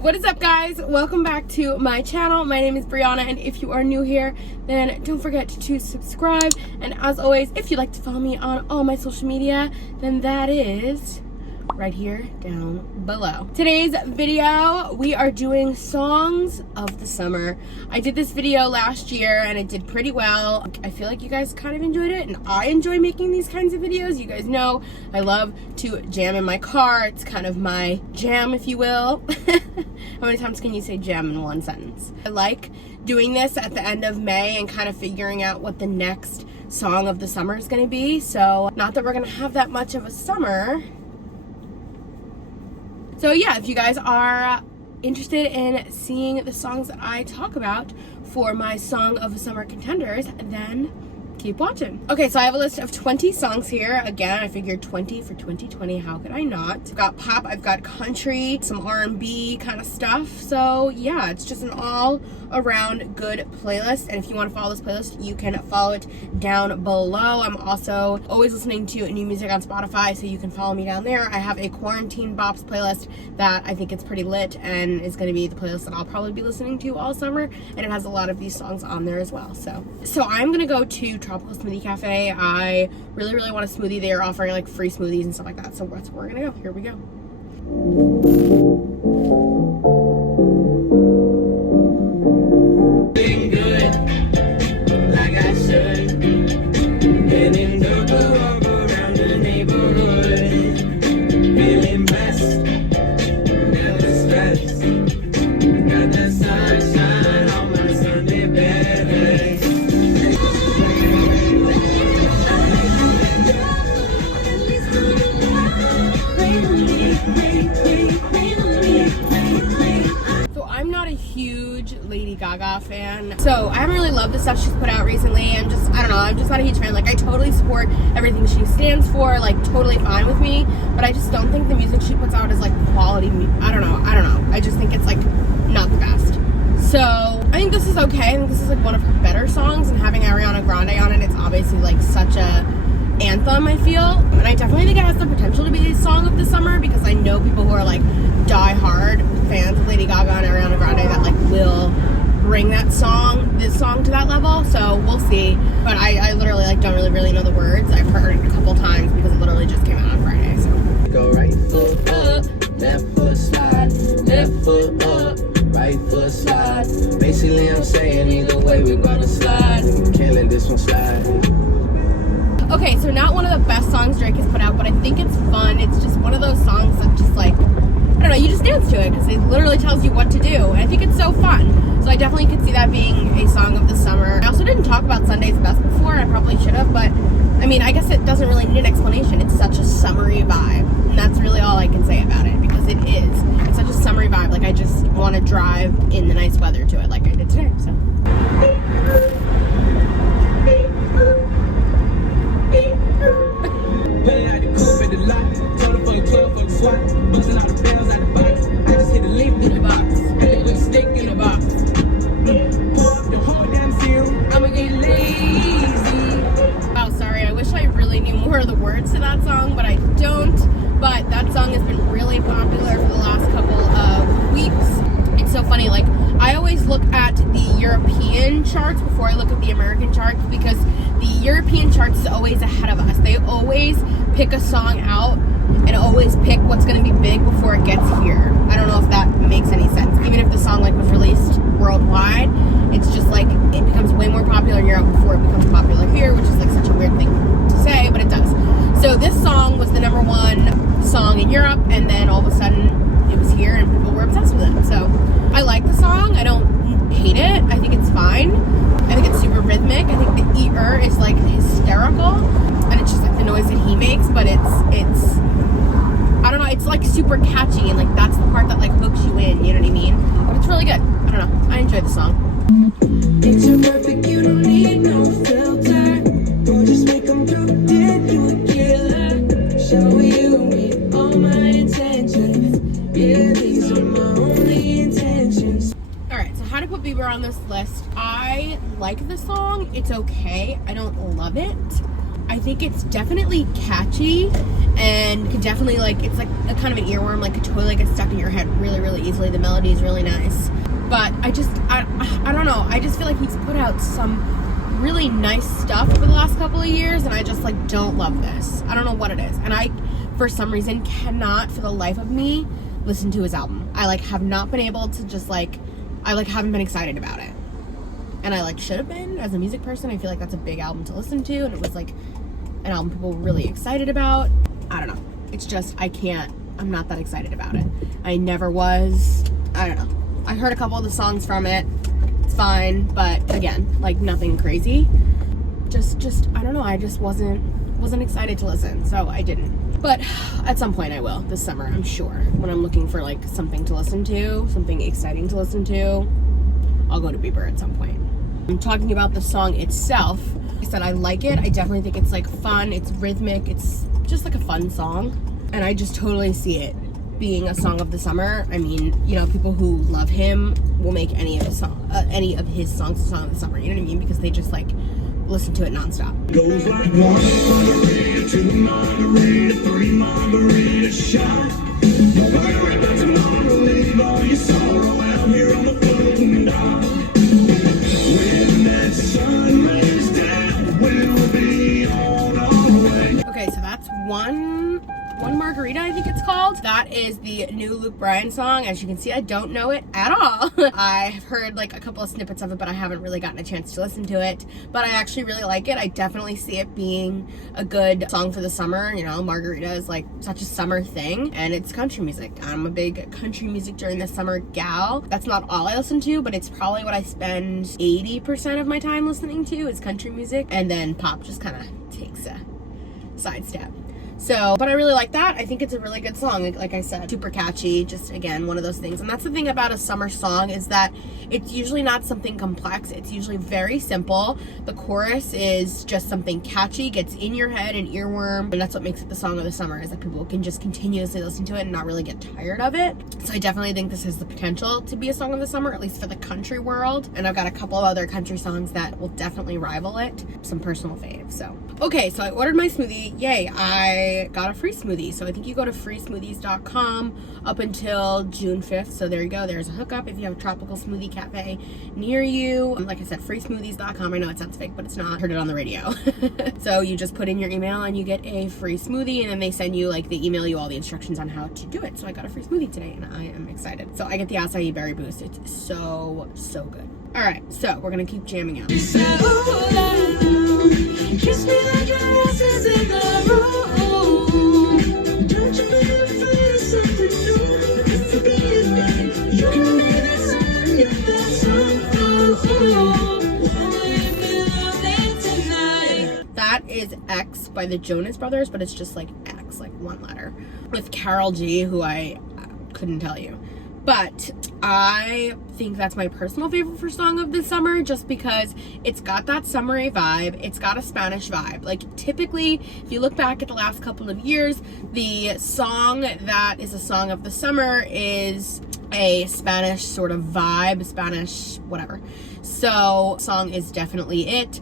What is up, guys? Welcome back to my channel. My name is Brianna, and if you are new here, then don't forget to subscribe. And as always, if you'd like to follow me on all my social media, then that is right here down below. Today's video, we are doing songs of the summer. I did this video last year and it did pretty well. I feel like you guys kind of enjoyed it, and I enjoy making these kinds of videos. You guys know I love to jam in my car. It's kind of my jam, if you will. How many times can you say jam in one sentence? I like doing this at the end of May and kind of figuring out what the next song of the summer is going to be. So not that we're going to have that much of a summer. So yeah, if you guys are interested in seeing the songs that I talk about for my Song of the Summer contenders, then keep watching. Okay, so I have a list of 20 songs here. Again, I figured 20 for 2020, how could I not? I've got pop, I've got country, some R&B kind of stuff. So yeah, it's just an all around good playlist. And if you want to follow this playlist, you can follow it down below. I'm also always listening to new music on Spotify, so you can follow me down there. I have a quarantine bops playlist that I think it's pretty lit and is going to be the playlist that I'll probably be listening to all summer, and it has a lot of these songs on there as well. So I'm going to go to Tropical Smoothie Cafe. I really want a smoothie. They are offering like free smoothies and stuff like that, so that's where we're gonna go. Here we go. Feeling good, like I should. Getting double up around the neighborhood. Feeling blessed, never stressed. Got the sunshine on my Sunday bed. Huge Lady Gaga fan, so I haven't really loved the stuff she's put out recently. I don't know, I'm just not a huge fan. Like, I totally support everything she stands for, like totally fine with me, but I just don't think the music she puts out is like quality. I don't know, I just think it's like not the best. So I think this is okay. I think this is like one of her better songs, and having Ariana Grande on it, it's obviously like such a anthem, I feel. And I definitely think it has the potential to be a song of the summer, because I know people who are like die-hard fans of Lady Gaga and Ariana Grande that like will bring this song to that level. So we'll see. But I literally like don't really know the words. I've heard it a couple times because it literally just came out on Friday. So go right foot up, left foot slide, left foot up, right foot slide. Basically I'm saying either way we're gonna slide. Can't let this one slide. Okay, so not one of the best songs Drake has put out, but I think it's fun. It's just one of those songs that just like, I don't know, you just dance to it because it literally tells you what to do. And I think it's so fun. So I definitely could see that being a song of the summer. I also didn't talk about Sunday's Best before. I probably should have, but I mean, I guess it doesn't really need an explanation. It's such a summery vibe. And that's really all I can say about it, because it is. It's such a summery vibe. Like, I just want to drive in the nice weather to it like I did today, so. Of the words to that song, but I don't. But that song has been really popular for the last couple of weeks. It's so funny, like, I always look at the European charts before I look at the American charts, because the European charts is always ahead of us. They always pick a song out and always pick what's going to be big before it gets here. I don't know if that makes any sense. Even if the song like was released worldwide, it's just like it becomes way more popular in Europe before it becomes popular here, which is like such a weird thing to say, but it does. So this song was the #1 song in Europe, and then all of a sudden it was here and people were obsessed with it. So I like the song. I don't hate it. I think it's fine. I think it's super rhythmic. I think the E-er is like hysterical, and it's just like the noise that he makes, but it's I don't know, it's like super catchy, and like that's the part that like hooks you in, you know what I mean? But it's really good. I don't know, I enjoy the song. Picture perfect, you don't need no filter. Just make them do dead, you a killer. Show you me all my intentions. Yeah, these are my only intentions. Alright, so how to put Bieber on this list. I like the song. It's okay. I don't love it. I think it's definitely catchy and could definitely like, it's like a kind of an earworm, like could totally get stuck in your head really, really easily. The melody is really nice. But I don't know. I just feel like he's put out some really nice stuff over the last couple of years, and I just like don't love this. I don't know what it is. And I, for some reason, cannot for the life of me listen to his album. I like have not been able to just like, I like haven't been excited about it. And I like should have been as a music person. I feel like that's a big album to listen to, and it was like an album people were really excited about. I don't know. It's just, I'm not that excited about it. I never was. I don't know. I heard a couple of the songs from it. It's fine, but again, like nothing crazy. Just I don't know. I just wasn't excited to listen, so I didn't. But at some point I will this summer, I'm sure. When I'm looking for like something to listen to, something exciting to listen to, I'll go to Bieber at some point. I'm talking about the song itself. I said I like it. I definitely think it's like fun. It's rhythmic. It's just like a fun song, and I just totally see it being a song of the summer. I mean, you know, people who love him will make any of his songs a song of the summer. You know what I mean? Because they just like listen to it nonstop. Goes like 1 margarita, 2 margarita, 3 margarita shot. Don't worry about tomorrow, leave all your sorrow out here on the floating dock. When that sun rays down, we'll be on our way. Okay, so that's one margarita, I think it's called. That is the new Luke Bryan song. As you can see, I don't know it at all. I've heard like a couple of snippets of it, but I haven't really gotten a chance to listen to it. But I actually really like it. I definitely see it being a good song for the summer. You know, margarita is like such a summer thing, and it's country music. I'm a big country music during the summer gal. That's not all I listen to, but it's probably what I spend 80% of my time listening to is country music, and then pop just kind of takes a sidestep. So, but I really like that. I think it's a really good song. Like I said, super catchy, just again, one of those things. And that's the thing about a summer song, is that it's usually not something complex. It's usually very simple. The chorus is just something catchy, gets in your head, an earworm. And that's what makes it the song of the summer, is that people can just continuously listen to it and not really get tired of it. So I definitely think this has the potential to be a song of the summer, at least for the country world. And I've got a couple of other country songs that will definitely rival it. Some personal faves. So, okay, so I ordered my smoothie. Yay, I got a free smoothie. So I think you go to freesmoothies.com up until June 5th. So there you go. There's a hookup if you have a tropical smoothie cafe near you. Like I said, freesmoothies.com. I know it sounds fake, but it's not. I heard it on the radio. So you just put in your email and you get a free smoothie, and then they send you, like, they email you all the instructions on how to do it. So I got a free smoothie today, and I am excited. So I get the acai berry boost. It's so good. All right, so we're gonna keep jamming out. Kiss me like your roses in the room. Don't you believe there's something new? If you get it right, you can make it sun, yeah, that's tonight. That is X by the Jonas Brothers, but it's just like X, like one letter, with Carol G, who I couldn't tell you. But I think that's my personal favorite for song of the summer, just because it's got that summery vibe. It's got a Spanish vibe. Like, typically, if you look back at the last couple of years, the song that is a song of the summer is a Spanish sort of vibe, Spanish whatever. So, song is definitely it.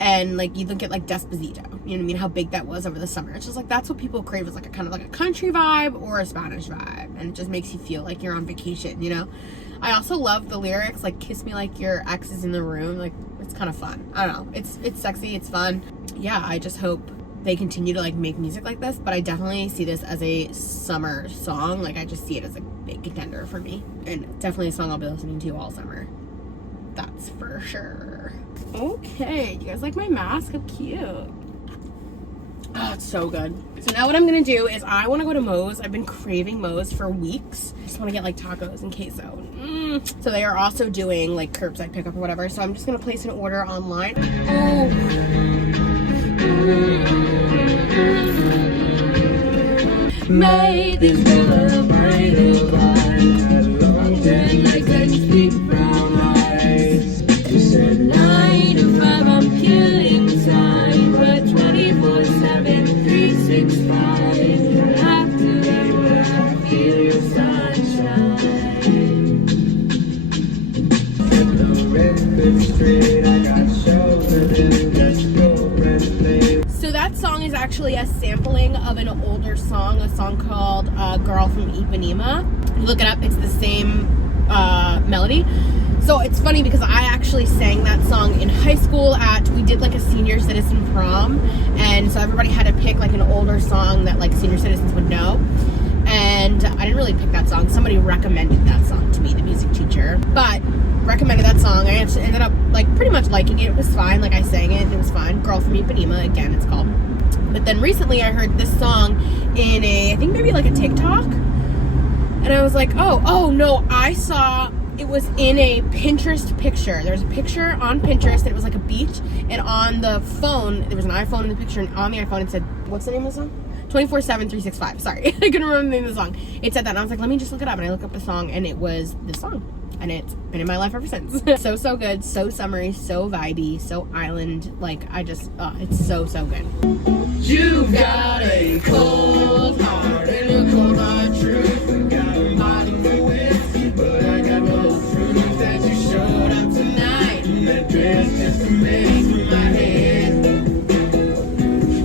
And like, you look at like Despacito, you know what I mean, how big that was over the summer. It's just like, that's what people crave, is like a kind of like a country vibe or a Spanish vibe, and it just makes you feel like you're on vacation, you know. I also love the lyrics, like, kiss me like your ex is in the room. Like, it's kind of fun. I don't know, it's sexy, it's fun. Yeah, I just hope they continue to like make music like this, but I definitely see this as a summer song. Like, I just see it as a big contender for me, and definitely a song I'll be listening to all summer. That's for sure. Okay, you guys like my mask? How cute. Oh, it's so good. So now what I'm gonna do is I want to go to Moe's. I've been craving Moe's for weeks. I just want to get like tacos and queso. So they are also doing like curbside pickup or whatever. So I'm just gonna place an order online. Oh. May this river breathe a light, turn like and speak brown eyes. You said 9 to 5, I'm killing time, but 24/7, 365. After that, where I feel your sunshine. In the red street, I got shows to do, just go and play. So that's actually a sampling of an older song, a song called Girl from Ipanema. Look it up, it's the same melody. So it's funny because I actually sang that song in high school we did like a senior citizen prom, and so everybody had to pick like an older song that like senior citizens would know. And I didn't really pick that song. Somebody recommended that song to me, the music teacher. But recommended that song. I actually ended up like pretty much liking it. It was fine. Like I sang it and it was fine. Girl from Ipanema, again, it's called. But then recently I heard this song in I think maybe like a TikTok. And I was like, oh no, I saw it was in a Pinterest picture. There's a picture on Pinterest and it was like a beach, and on the phone, there was an iPhone in the picture, and on the iPhone it said, what's the name of the song? 24/7/365. Sorry, I couldn't remember the name of the song. It said that, and I was like, let me just look it up, and I looked up the song, and it was this song, and it's been in my life ever since. So good, so summery, so vibey, so island. Like I just, it's so good. You've got a cold heart and a cold hard truth. I got a bottle of whiskey, but I got no proof that you showed up tonight. And that dress just a mess with my head.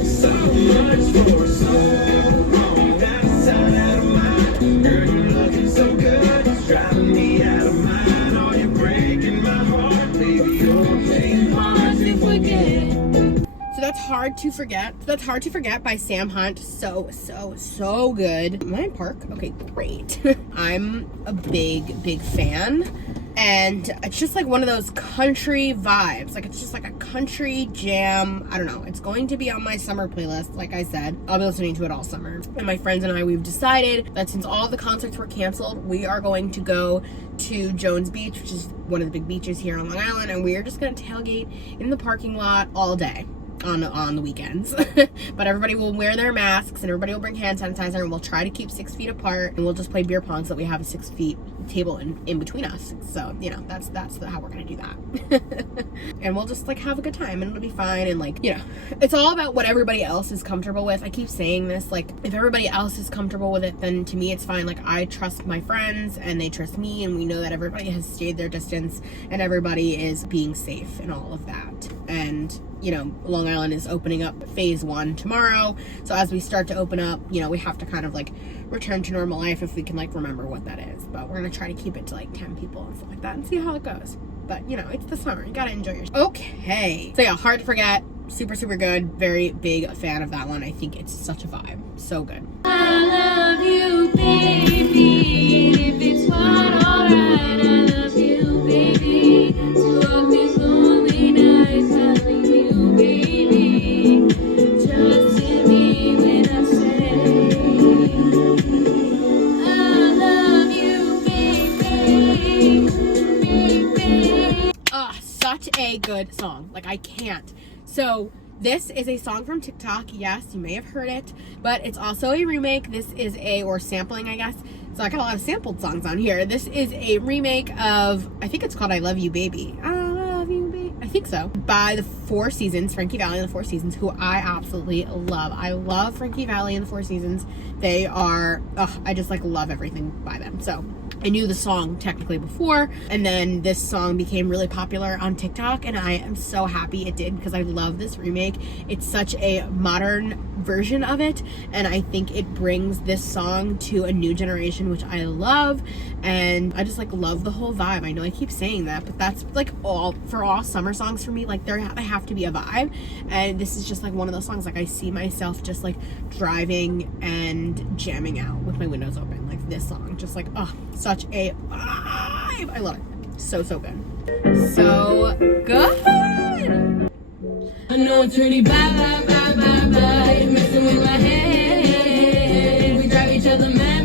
So much for so long, out of sight, out of mind. Girl, you're looking so good, it's driving me out of mind. Oh, you're breaking my heart, baby, you're playing hard to forget. So that's Hard to Forget. That's Hard to Forget by Sam Hunt. So good. Am I in park? Okay, great. I'm a big fan. And it's just like one of those country vibes. Like it's just like a country jam. I don't know. It's going to be on my summer playlist. Like I said, I'll be listening to it all summer. And my friends and I, we've decided that since all the concerts were canceled, we are going to go to Jones Beach, which is one of the big beaches here on Long Island. And we are just going to tailgate in the parking lot all day on the weekends. But everybody will wear their masks and everybody will bring hand sanitizer, and we'll try to keep 6 feet apart, and we'll just play beer pong so that we have a 6 feet table in between us. So, you know, that's how we're gonna do that. And we'll just like have a good time, and it'll be fine. And like, you know, it's all about what everybody else is comfortable with. I keep saying this, like if everybody else is comfortable with it, then to me it's fine. Like I trust my friends and they trust me, and we know that everybody has stayed their distance and everybody is being safe and all of that. And you know, Long Island is opening up phase 1 tomorrow. So as we start to open up, you know, we have to kind of like return to normal life if we can like remember what that is. But we're gonna try to keep it to like 10 people and stuff like that and see how it goes. But you know, it's the summer, you gotta enjoy yourself. Okay, so yeah, Hard to Forget, super good, very big fan of that one. I think it's such a vibe, so good. I love you, baby, if it's not alright. I love you, baby, to walk these lonely nights. I love you, baby, just hit me when I say I love you, baby. Such a good song. Like I can't. So this is a song from TikTok. Yes, you may have heard it, but it's also a remake. This is or sampling, I guess. So I got a lot of sampled songs on here. This is a remake of, I think it's called I Love You, Baby. I love you, baby. I think so. By the Four Seasons, Frankie Valli and the Four Seasons, who I absolutely love. I love Frankie Valli and the Four Seasons. They are, I just like love everything by them. So I knew the song technically before, and then this song became really popular on TikTok, and I am so happy it did because I love this remake. It's such a modern version of it, and I think it brings this song to a new generation, which I love, and I just like love the whole vibe. I know I keep saying that, but that's like all summer songs for me. Like they have to be a vibe, and this is just like one of those songs. Like I see myself just like driving and jamming out with my windows open, like this song, just like such a vibe. I love it. So good. So good. I know it's really bye. You're messing with my head. We drive each other mad.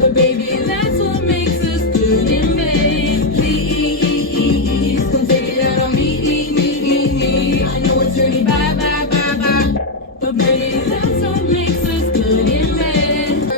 But baby, that's what makes us good in bed. Please, come take it out on me. I know it's really bye. But baby, that's what makes us good in bed.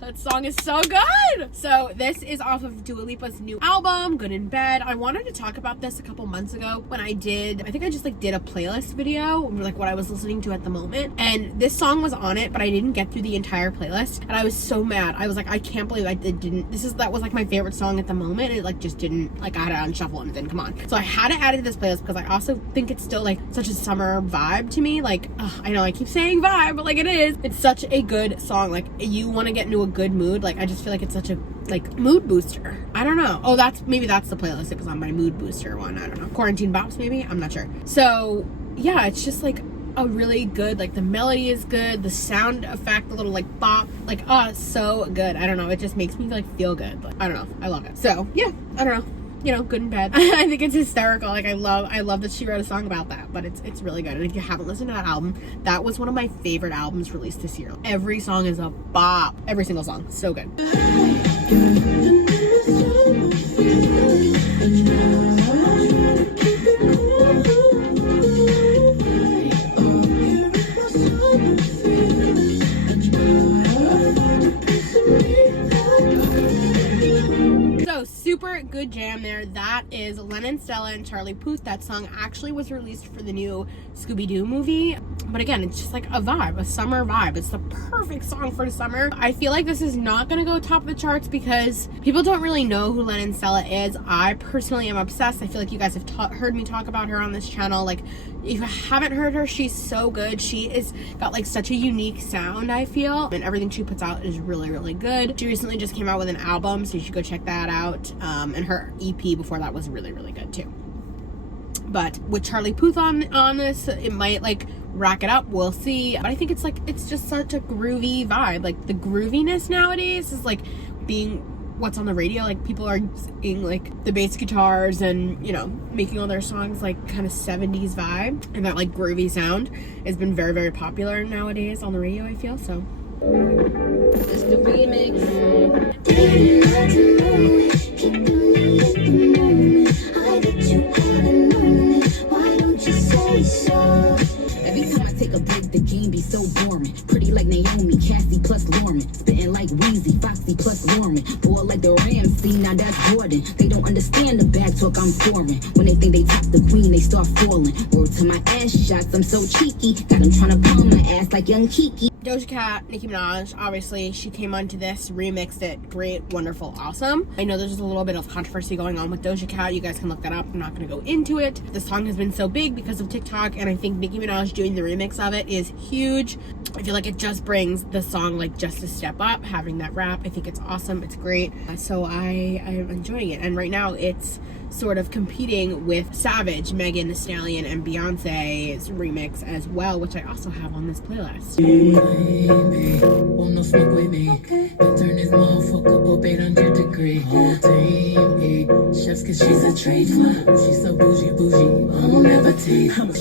That song is so good. So this is off of Dua Lipa's new album, Good in Bed. I wanted to talk about this a couple months ago when I think I just like did a playlist video, like what I was listening to at the moment. And this song was on it, but I didn't get through the entire playlist. And I was so mad. I was like, I can't believe I didn't. That was like my favorite song at the moment. It like just didn't, like I had it on shuffle and it didn't come on. So I had to add it to this playlist because I also think it's still like such a summer vibe to me. Like, I know I keep saying vibe, but like it is. It's such a good song. Like you want to get into a good mood. Like I just feel like it's such a like mood booster. I don't know. Oh, maybe that's the playlist. It was on my mood booster one. I don't know. Quarantine bops maybe? I'm not sure. So yeah, it's just like a really good, like the melody is good, the sound effect, the little like bop, like so good. I don't know. It just makes me like feel good. Like, I don't know. I love it. So yeah, I don't know. You know, Good in Bed. I think it's hysterical. Like I love that she wrote a song about that, but it's really good. And if you haven't listened to that album, that was one of my favorite albums released this year. Every song is a bop. Every single song. So good. Super good jam there. That is Lennon Stella and Charlie Puth. That song actually was released for the new Scooby-Doo movie. But again, it's just like a vibe, a summer vibe. It's the perfect song for the summer. I feel like this is not going to go top of the charts because people don't really know who Lennon Stella is. I personally am obsessed. I feel like you guys have heard me talk about her on this channel. Like, if you haven't heard her, she's so good. She is got like such a unique sound, I feel. And everything she puts out is really, really good. She recently just came out with an album, so you should go check that out. And her EP before that was really, really good too. But with Charlie Puth on this, it might like rack it up. We'll see. But I think it's just such a groovy vibe. Like the grooviness nowadays is like being what's on the radio. Like people are singing like the bass guitars and, you know, making all their songs like kind of 70s vibe. And that like groovy sound has been very, very popular nowadays on the radio, I feel. So It's the remix. Why don't you say so? Every time I take a break, the game be so boring. Pretty like Naomi, Cassie plus Lauren. Spitting like Weezy, Foxy plus Lauren. Boy like the Ramsey, now that's Jordan. They don't understand the bad talk I'm pouring. When they think they top the queen, they start falling. Word to my ass shots, I'm so cheeky. Got them trying to palm my ass like young Kiki. Doja Cat, Nicki Minaj, obviously she came onto this, remixed it, great, wonderful, awesome. I know there's a little bit of controversy going on with Doja Cat. You guys can look that up. I'm not going to go into it. The song has been so big because of TikTok, and I think Nicki Minaj doing the remix of it is huge. I feel like it just brings the song like just a step up, having that rap. I think it's awesome. It's great. So I'm enjoying it. And right now it's sort of competing with Savage, Megan Thee Stallion, and Beyonce's remix as well, which I also have on this playlist. Baby, wanna smoke with me? Okay. Turn this motherfucker up 800 degree. Whole team eat chefs cause she's a trade fly. She's so bougie, bougie, I don't ever take. I'm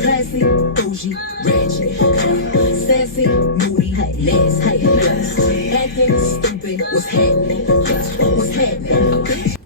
classy, bougie, ratchet, sassy, moody, nasty, acting stupid. What's happening? What's happening?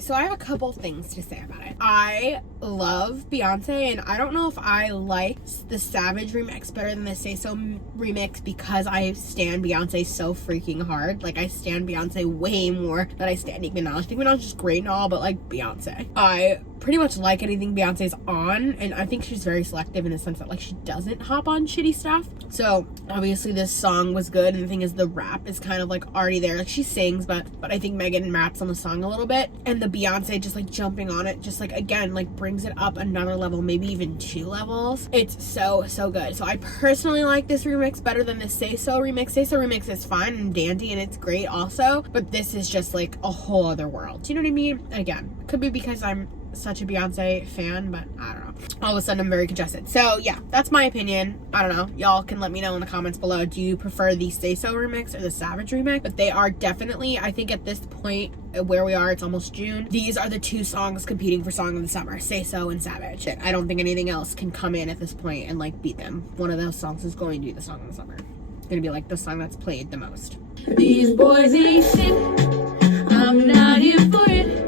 So I have a couple things to say about it. I love Beyonce, and I don't know if I like the Savage remix better than the Say So remix because I stan Beyonce so freaking hard. Like, I stan Beyonce way more than I stan Nicki Minaj. Nicki Minaj is great and all, but like Beyonce, I pretty much like anything Beyonce's on, and I think she's very selective in the sense that like she doesn't hop on shitty stuff. So obviously this song was good, and the thing is the rap is kind of like already there. Like she sings, but I think Megan raps on the song a little bit, and the Beyonce just like jumping on it just like again like brings it up another level, maybe even 2 levels. It's so good. So I personally like this remix better than the Say So remix. Say So remix is fine and dandy and it's great also, but this is just like a whole other world. Do you know what I mean? Again, could be because I'm such a Beyonce fan, but I don't know. All of a sudden I'm very congested. So yeah, that's my opinion. I don't know. Y'all can let me know in the comments below. Do you prefer the Say So remix or the Savage remix? But they are definitely, I think at this point where we are, it's almost June, these are the 2 songs competing for Song of the Summer, Say So and Savage. I don't think anything else can come in at this point and like beat them. One of those songs is going to be the Song of the Summer. It's going to be like the song that's played the most. These boys ain't shit. I'm not here for it.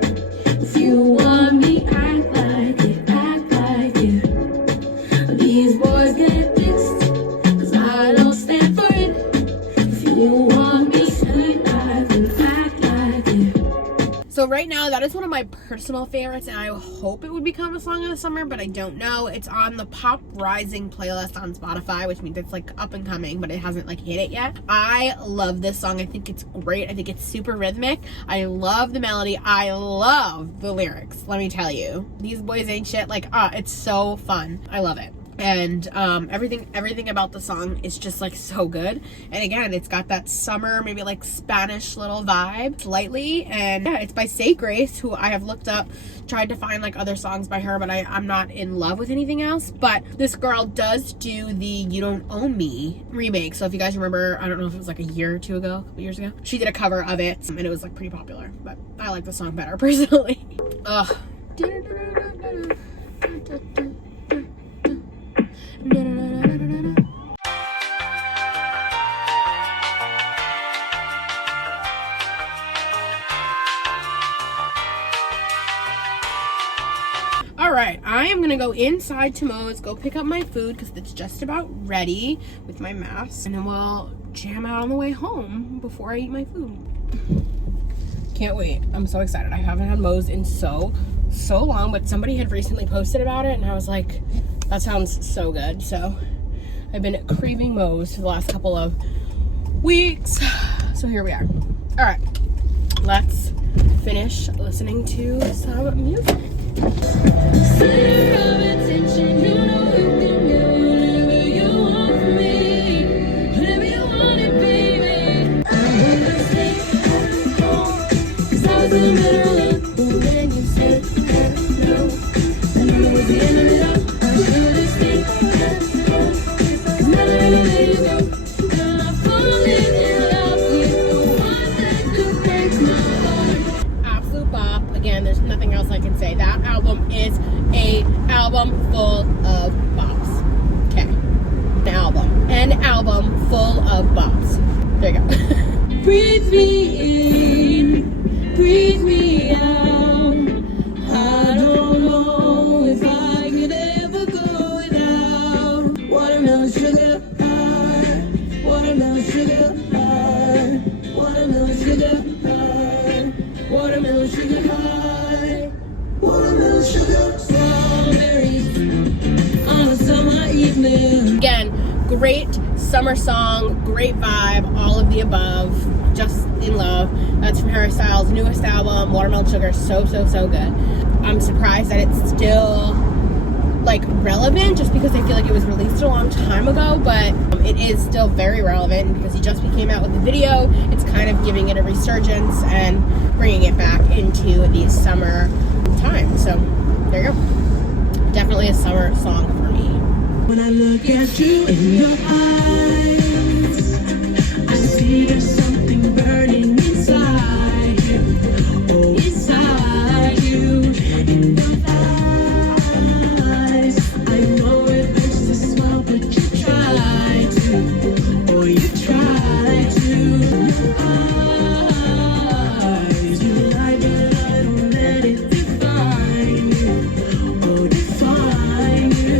If you want me, act like it, act like it. These boys get pissed, cause I don't stand for it. If you want me, act like So right now, that is one of my personal favorites, and I hope it would become a song of the summer, but I don't know. It's on the Pop Rising playlist on Spotify, which means it's like up and coming, but it hasn't like hit it yet. I love this song. I think it's great. I think it's super rhythmic. I love the melody. I love the lyrics. Let me tell you, these boys ain't shit. Like, it's so fun. I love it. And everything about the song is just like so good. And again, it's got that summer, maybe like Spanish little vibe slightly. And yeah, it's by Say Grace, who I have looked up, tried to find like other songs by her, but I'm not in love with anything else. But this girl does do the You Don't Own Me remake. So if you guys remember, I don't know if it was like a year or two ago, a couple years ago, she did a cover of it, and it was like pretty popular. But I like the song better personally. Ugh. Alright, I am gonna go inside to Moe's, go pick up my food because it's just about ready with my mask, and then we'll jam out on the way home before I eat my food. Can't wait. I'm so excited. I haven't had Moe's in so long, but somebody had recently posted about it and I was like, that sounds so good. So I've been craving Moe's for the last couple of weeks. So here we are. All right, let's finish listening to some music. Center of attention, you know you can do whatever you want from me, whatever you want it, baby. I wanna stay at home, 'cause I was in the middle of, but then you said no, I knew it was the end of it all. I should've stayed at home, 'cause now that I let you go, now I'm falling in love with the one that could break my heart. Absolute bop. Again, there's nothing else I can say. That album is a album full of bops. Okay. An album full of bops. There you go. Breathe me in, breathe me out. I don't know if I could ever go without watermelon sugar high, watermelon sugar high, watermelon sugar high, watermelon sugar high, watermelon sugar strawberries on a summer evening. Again, great summer song, great vibe, all of the above. Just in love. That's from Harry Styles' newest album, Watermelon Sugar. So good. I'm surprised that it's still like relevant, just because I feel like it was released a long time ago, but it is still very relevant because he just came out with the video. It's kind of giving it a resurgence and bringing it back into the summer time. So there you go. Definitely a summer song for me. When I look at you in your eyes, I see there's something burning inside you. Oh, inside you. In your eyes, I know it hurts to smile, but you try to. Oh, you try to. Eyes, you lie, but I don't let it define you. Oh, define you.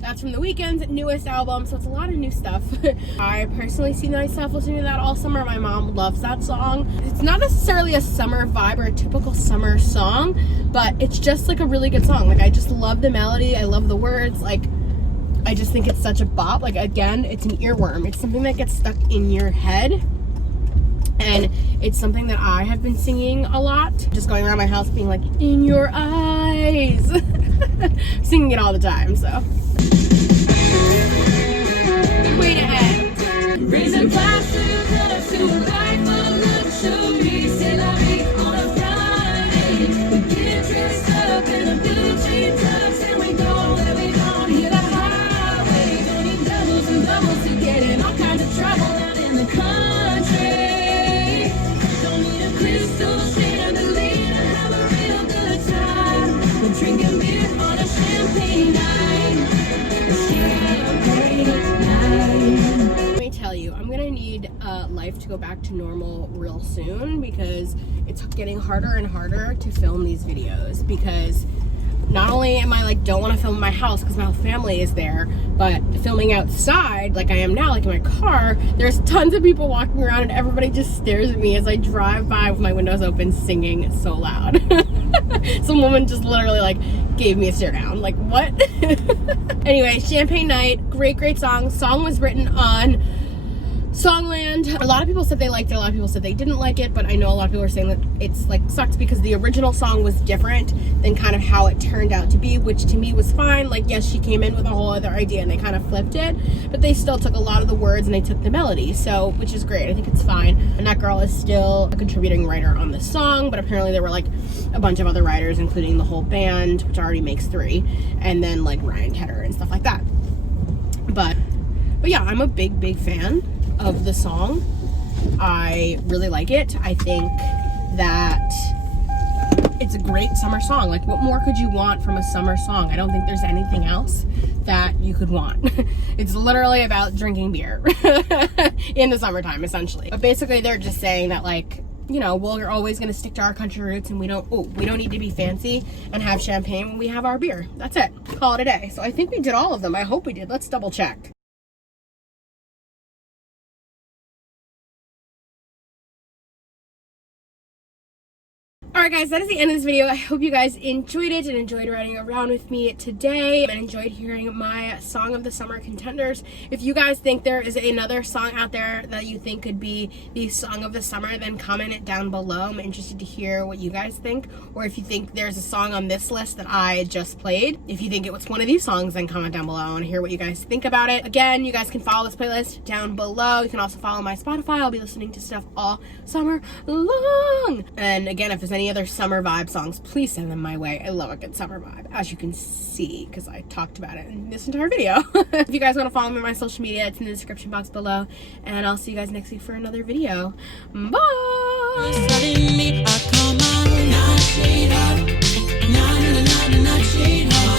That's from The Weeknd's newest album, so it's a lot of new stuff. I personally see myself listening to that all summer. My mom loves that song. It's not necessarily a summer vibe or a typical summer song, but it's just like a really good song. Like, I just love the melody. I love the words. Like, I just think it's such a bop. Like, again, it's an earworm. It's something that gets stuck in your head. And it's something that I have been singing a lot. Just going around my house being like, in your eyes. Singing it all the time, so. Way to end. Raising plastic up to a life of luxury. C'est la vie on a Friday. We get dressed up in a Gucci tux and we go where we don't hit a highway. Don't need doubles and doubles to get in all kinds of trouble out in the country. Don't need a crystal chandelier to have a real good time. We're drinking beer on a champagne night. Let me tell you, I'm gonna need life to go back to normal real soon because it's getting harder and harder to film these videos because not only am I like, don't want to film in my house because my whole family is there, but filming outside like I am now, like in my car, there's tons of people walking around and everybody just stares at me as I drive by with my windows open singing so loud. Some woman just literally like gave me a stare down, like what? Anyway, Champagne Night, great song. Song was written on Songland. A lot of people said they liked it, a lot of people said they didn't like it, but I know a lot of people are saying that it's like sucks because the original song was different than kind of how it turned out to be, which to me was fine. Like, yes, she came in with a whole other idea and they kind of flipped it, but they still took a lot of the words and they took the melody, so, which is great. I think it's fine. And that girl is still a contributing writer on the song, but apparently there were like a bunch of other writers, including the whole band, which already makes 3, and then like Ryan Tedder and stuff like that. But yeah, I'm a big fan of the song. I really like it. I think that it's a great summer song. Like, what more could you want from a summer song? I don't think there's anything else that you could want. It's literally about drinking beer in the summertime, essentially. But basically, they're just saying that, like, you know, we're always going to stick to our country roots, and we don't need to be fancy and have champagne when we have our beer. That's it. Call it a day. So I think we did all of them. I hope we did. Let's double check. Alright guys, that is the end of this video. I hope you guys enjoyed it and enjoyed riding around with me today and enjoyed hearing my Song of the Summer contenders. If you guys think there is another song out there that you think could be the Song of the Summer, then comment it down below. I'm interested to hear what you guys think. Or if you think there's a song on this list that I just played, if you think it was one of these songs, then comment down below. I want to hear what you guys think about it. Again, you guys can follow this playlist down below. You can also follow my Spotify. I'll be listening to stuff all summer long. And again, if there's any other summer vibe songs, please send them my way. I love a good summer vibe, as you can see, because I talked about it in this entire video. If you guys want to follow me on my social media, it's in the description box below, and I'll see you guys next week for another video. Bye! Suddenly I come out, not shade up, not shade up.